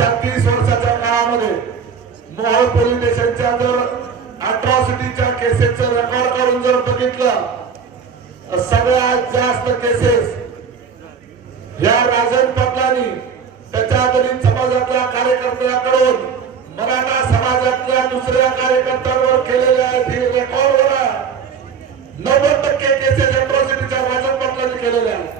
मागच्या तीस वर्षाच्या काळामध्ये मोहोळ पोलीस स्टेशनच्या जर अट्रॉसिटीच्या केसेसचं रेकॉर्ड करून जर बघितलं सगळ्यात जास्त केसेस या राजन पाटलांनी त्याच्या दलित समाजातल्या कार्यकर्त्याकडून मराठा समाजातल्या दुसऱ्या कार्यकर्त्यांवर केलेल्या आहेत रेकॉर्ड रेकॉर्डवर नव्वद टक्के केसेस अट्रॉसिटीच्या राजन पाटलांनी केलेल्या आहेत.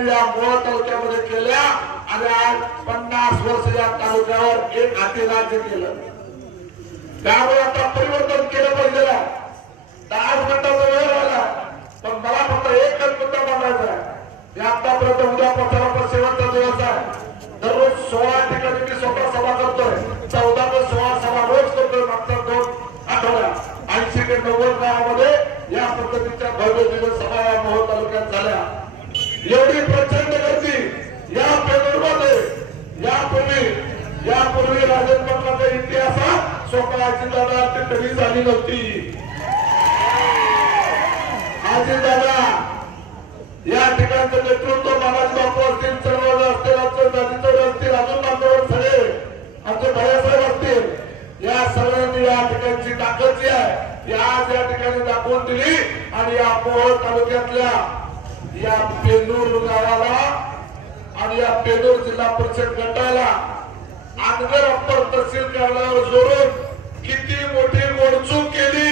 राजन या मोळ तालुक्यामध्ये केल्या आणि आज पन्नास वर्ष या तालुक्यावर एक हाती राज्य केलं. त्यामुळे आता परिवर्तन केलं पाहिजे आज मिनिटाचा वेळ आला पण मला फक्त एकच मुद्दा मांडायचा आहे. आतापर्यंत उद्या पत्राचा शेवटचा दिवस आहे. दररोज सोळा ठिकाणी मी स्वतः सभा करतोय. चौदा ते सोळा सभा रोज करतोय मागच्या दोन आठवड्या ऐंशी ते नव्वद गावामध्ये या पद्धतीच्या भव्य दिवस सभा या मोहोळ तालुक्यात झाल्या एवढी प्रचंड गर्दी या पेरूरमध्ये यापूर्वी यापूर्वी राजन इतिहासात स्वतःची दादा कधी झाली नव्हती. दादा या ठिकाणचं नेतृत्व महाराज बापू असतील चळवळ असतील आमचे दाजीचौड असतील अजून बांधवर सगळे आमचे भैयासाहेब असतील या सर्वांनी या ठिकाणची ताकद जी आहे ती आज या ठिकाणी दाखवून दिली आणि या मोहोळ तालुक्यातल्या या पेनूर गावाला आणि या पेनूर जिल्हा परिषद गटाला आनगर अप्पर तहसील कार्यालयावर जोडून किती मोठी मोडचूक केली.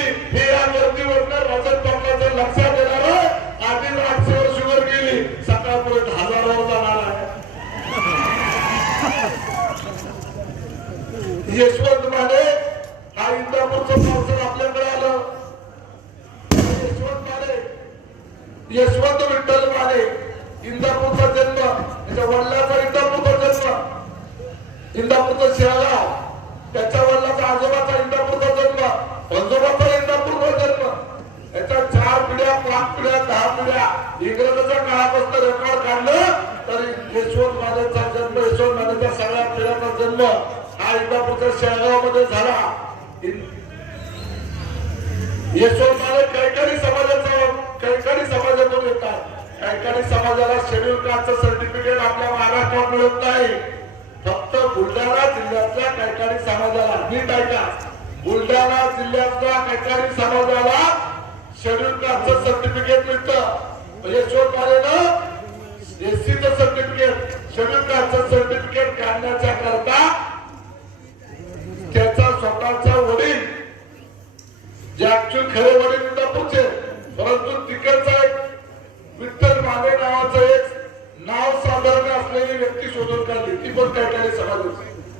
पंजोबाचा पंजोबाचा पूर्ण जन्म. याच्या चार पिढ्या पाच पिढ्या दहा पिढ्या. इंग्रजाच्या काळापासून रेकॉर्ड काढलं तरी यशवंत महाराजचा जन्म यशवंत महाराजच्या सगळ्या पिढ्याचा जन्म हा इंदापूरच्या शेळगावमध्ये झाला यशवंत महाराज कैकाडी समाजाचा कैकाणी समाजातून येतात. कैकाडी समाजाला शेड्यूल कास्टचं सर्टिफिकेट आपल्या महाराष्ट्रात मिळत नाही. फक्त बुलढाणा जिल्ह्यातल्या कैकाडी समाजाला. नीट ऐका. जिल्ह्याला जिल्ह्यातल्या कचारी समाजाला शेड्यूल कास्टचं सर्टिफिकेट मिळतं. यशवंत मानेनं एससीचं सर्टिफिकेट शेड्यूल कास्टचं सर्टिफिकेट काढण्याच्या करता त्याचा स्वतःचा वडील जे ऍक्च्युअल खरे वडील इंदापूरचे परंतु तिकडचा एक विठ्ठल माने नावाचं एक नाव साधारण असलेली व्यक्ती शोधून काढली. ती पण काही समाज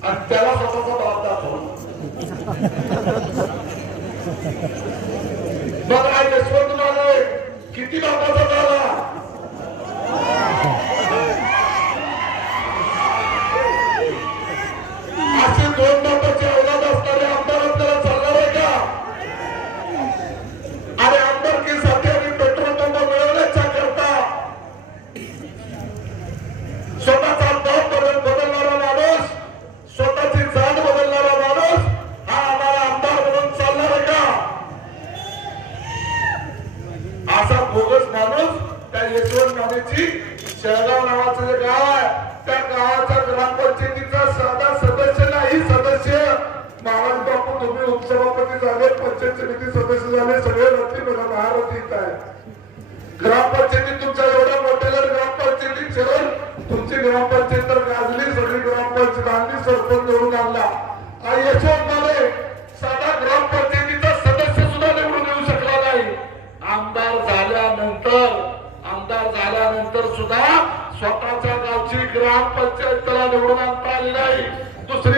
आणि त्याला बघ आज यशवंत किती बापाचा झाले पंचायत समिती सदस्य झाले सगळे रत्ती बघा महारथी इथं आहे. ग्रामपंचायतीत तुमच्या एवढ्या मोठ्या ग्रामपंचायतीत चरण तुमची ग्रामपंचायत तर गाजली सगळी ग्रामपंचायत आणली सरपंच निवडून आणला. आणि यशवंत माने साधा ग्रामपंचायतीचा सदस्य सुद्धा निवडून येऊ शकला नाही. आमदार झाल्यानंतर आमदार झाल्यानंतर सुद्धा स्वतःच्या गावची ग्रामपंचायत त्याला निवडून आणता आली नाही. दुसरी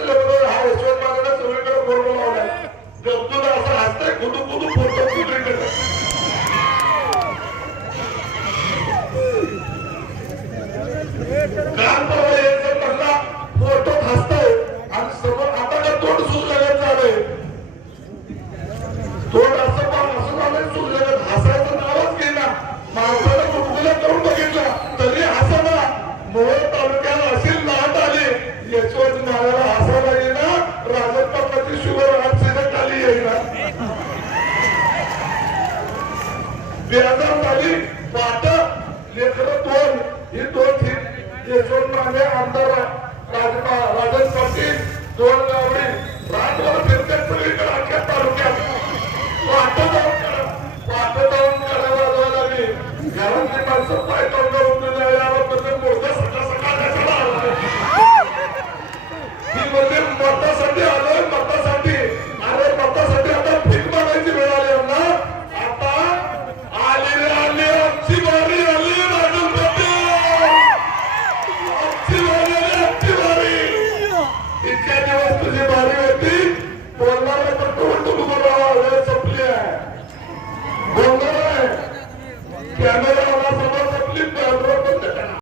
இடத்துல मध्ये आमदार राजन पाटील दोन गावडी रात्रभर फिरतात तालुक्यात. वाटत जाऊन वाटत जाऊन करायला लागली. घरातली माणसं पाय तोंड उठून जायला मोठं